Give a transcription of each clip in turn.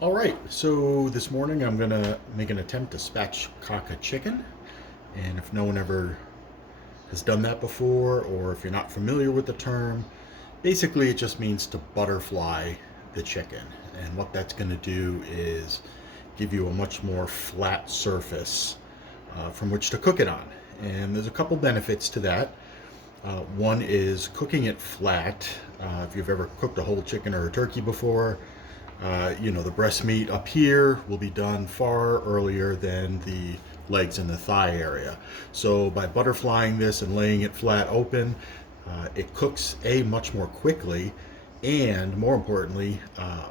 All right, so this morning I'm gonna make an attempt to spatchcock a chicken. And if no one ever has done that before, or if you're not familiar with the term, basically it just means to butterfly the chicken. And what that's gonna do is give you a much more flat surface from which to cook it on. And there's a couple benefits to that. One is cooking it flat. If you've ever cooked a whole chicken or a turkey before, the breast meat up here will be done far earlier than the legs and the thigh area. So by butterflying this and laying it flat open, it cooks much more quickly and more importantly,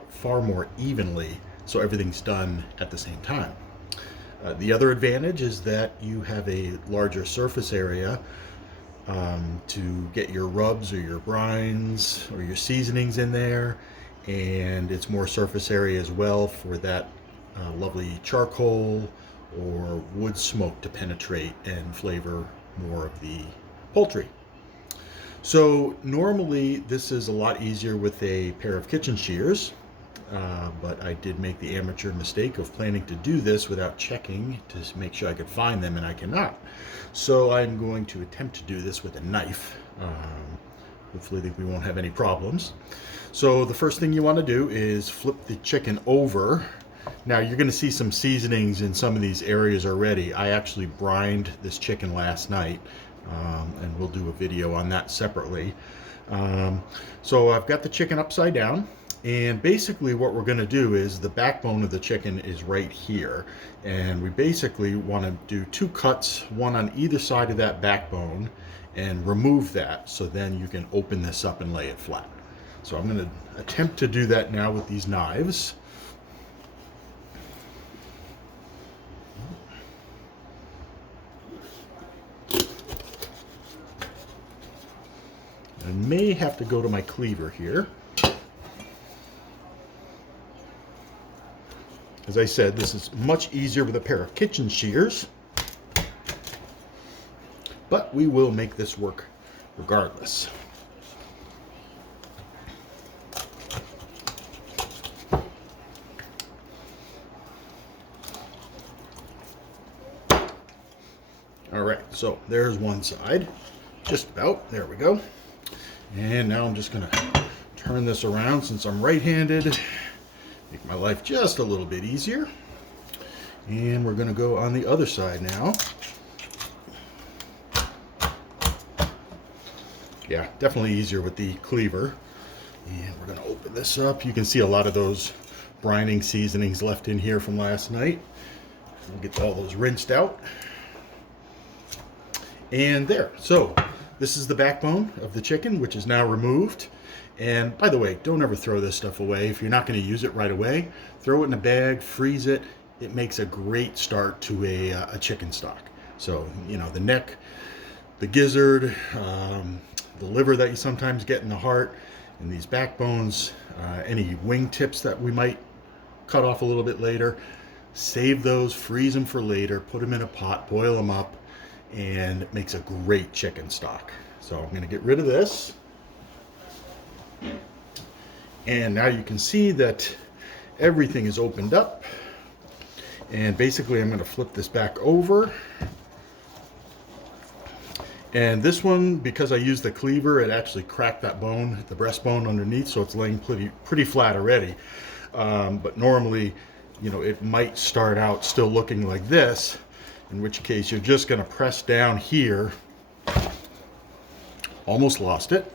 far more evenly. So everything's done at the same time. The other advantage is that you have a larger surface area to get your rubs or your brines or your seasonings in there, and it's more surface area as well for that lovely charcoal or wood smoke to penetrate and flavor more of the poultry. So normally this is a lot easier with a pair of kitchen shears, but I did make the amateur mistake of planning to do this without checking to make sure I could find them, and I cannot. So I'm going to attempt to do this with a knife. Hopefully we won't have any problems. So the first thing you want to do is flip the chicken over. Now you're going to see some seasonings in some of these areas already. I actually brined this chicken last night, and we'll do a video on that separately. So I've got the chicken upside down. And basically what we're going to do is the backbone of the chicken is right here. And we basically want to do two cuts, one on either side of that backbone, and remove that. So then you can open this up and lay it flat. So I'm going to attempt to do that now with these knives. I may have to go to my cleaver here. As I said, this is much easier with a pair of kitchen shears, but we will make this work regardless. All right, so there's one side, just about, there we go. And now I'm just gonna turn this around since I'm right-handed. Make my life just a little bit easier. And we're going to go on the other side now. Yeah, definitely easier with the cleaver. And we're going to open this up. You can see a lot of those brining seasonings left in here from last night. We'll get all those rinsed out. And there. So this is the backbone of the chicken, which is now removed. And by the way, don't ever throw this stuff away. If you're not going to use it right away, throw it in a bag, freeze it. It makes a great start to a chicken stock. So, the neck, the gizzard, the liver that you sometimes get in the heart, and these backbones, any wing tips that we might cut off a little bit later, save those, freeze them for later, put them in a pot, boil them up, and it makes a great chicken stock. So I'm going to get rid of this. And now you can see that everything is opened up. And basically I'm going to flip this back over. And this one, because I used the cleaver, it actually cracked that bone, the breastbone underneath, so it's laying pretty flat already. But normally, it might start out still looking like this, in which case you're just going to press down here, almost lost it,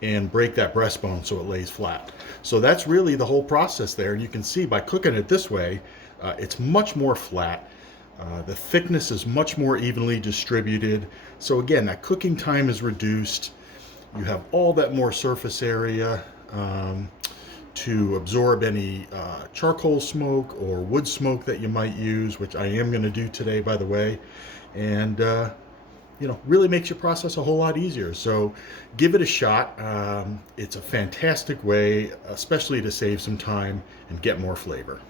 and break that breastbone so it lays flat. So that's really the whole process there. And you can see by cooking it this way, it's much more flat. The thickness is much more evenly distributed. So again, that cooking time is reduced. You have all that more surface area to absorb any charcoal smoke or wood smoke that you might use, which I am going to do today, by the way. And really makes your process a whole lot easier. So give it a shot. It's a fantastic way, especially to save some time and get more flavor.